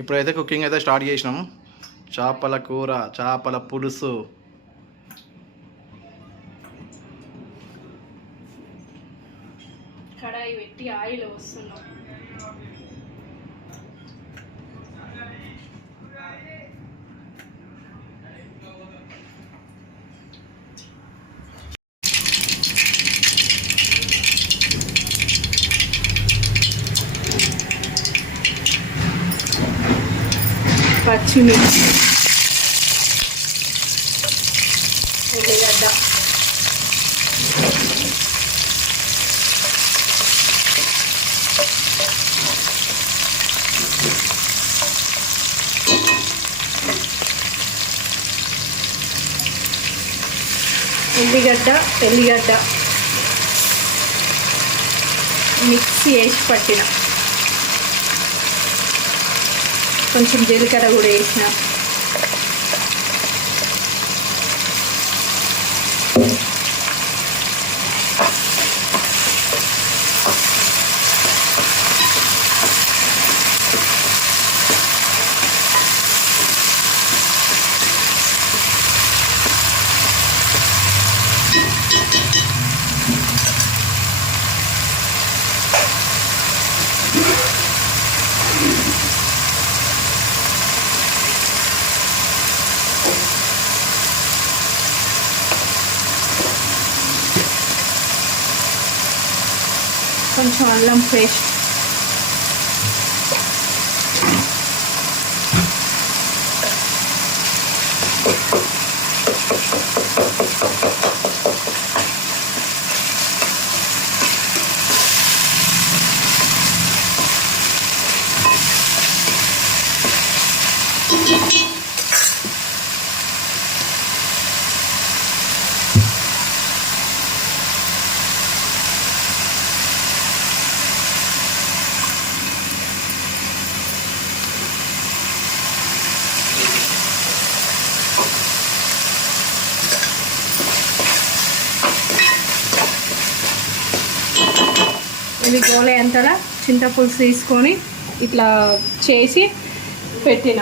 ఇప్పుడైతే కుకింగ్ అయితే స్టార్ట్ చేసినాము చేపల కూర చేపల పులుసు. కడాయి పెట్టి ఆయిల్ వస్తున్నాం పచ్చిమిర్చి ఉల్లిగడ్డ ఉల్లిగడ్డ తెల్లిగడ్డ మిక్సీ వేసి పట్టిన. కొంచెం జీలకర్ర కూడా వేసిన. కొంచెం అల్లం పేస్ట్ ఇది గోలే అంతలా చింతపులుసు తీసుకొని ఇట్లా చేసి పెట్టిన.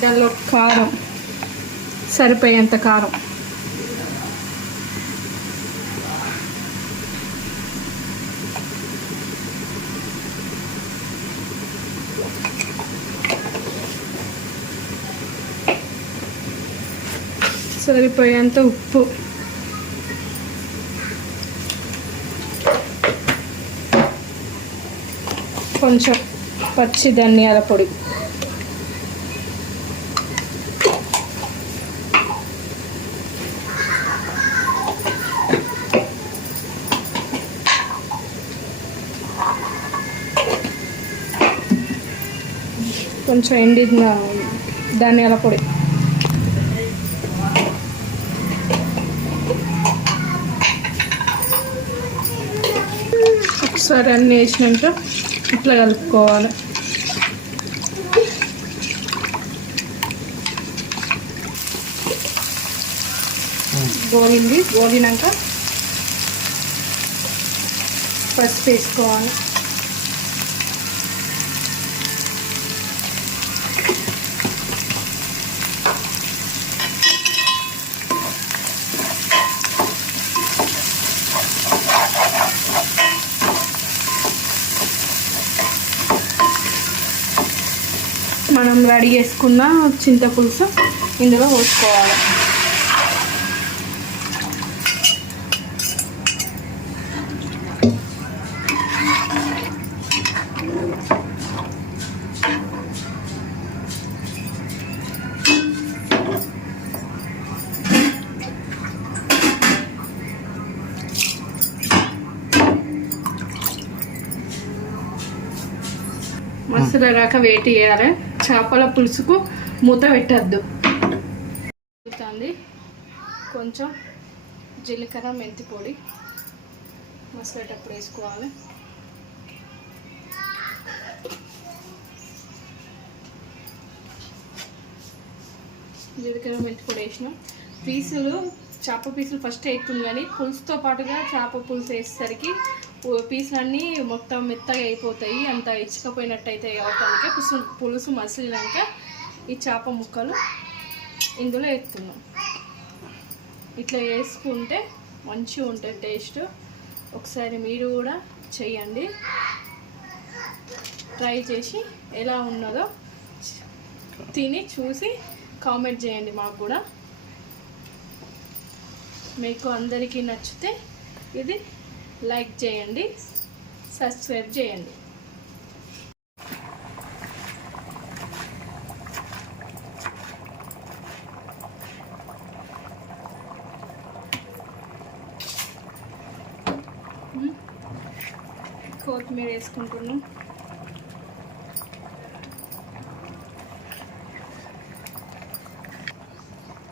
దానిలో కారం. సరిపోయేంత కారం. సరిపోయేంత ఉప్పు. కొంచెం పచ్చి ధనియాల పొడి. కొంచెం ఎండిన ధనియాల పొడి. ఒకసారి అన్నీ వేసినాక ఇట్లా కలుపుకోవాలి. గోలింది గోలినాక పసుపు వేసుకోవాలి. మనం రెడీ చేసుకున్న చింతపులుసు ఇందులో పోసుకోవాలి. మసాలా రాక వేటి వేయాలి చేపల పులుసుకు మూత పెట్టద్దు. కొంచెం జీలకర్ర మెంతి పొడి మసలేటప్పుడు వేసుకోవాలి. జీలకర్ర మెంతి పొడి వేసినాం. పీసులు చేప పీసులు ఫస్ట్ వేస్తుంది కానీ పులుసుతో పాటుగా చేప పులుసు వేసేసరికి పీసులన్నీ మొత్తం మెత్తగా అయిపోతాయి. అంత ఇచ్చకపోయినట్టు అయితే అవటానికి పులుసు పులుసు మసిలినాక ఈ చేప ముక్కలు ఇందులో వేస్తున్నాం. ఇట్లా వేసుకుంటే మంచిగా ఉంటుంది టేస్ట్. ఒకసారి మీరు కూడా చేయండి ట్రై చేసి ఎలా ఉన్నదో తిని చూసి కామెంట్ చేయండి మాకు కూడా. మీకు అందరికీ నచ్చితే ఇది లైక్ చేయండి సబ్స్క్రైబ్ చేయండి. కొత్తిమీర వేసుకుంటున్నాం.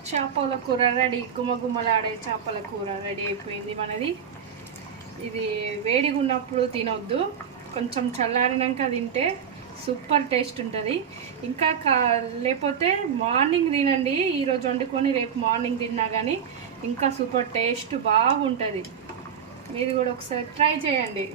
చేపల కూర రెడీ గుమగుమలాడే చేపల కూర రెడీ అయిపోయింది మనది. ఇది వేడిగా ఉన్నప్పుడు తినొద్దు. కొంచెం చల్లారినాక తింటే సూపర్ టేస్ట్ ఉంటుంది. ఇంకా కా లేకపోతే మార్నింగ్ తినండి. ఈరోజు వండుకొని రేపు మార్నింగ్ తిన్నా కానీ ఇంకా సూపర్ టేస్ట్ బాగుంటుంది. మీరు కూడా ఒకసారి ట్రై చేయండి.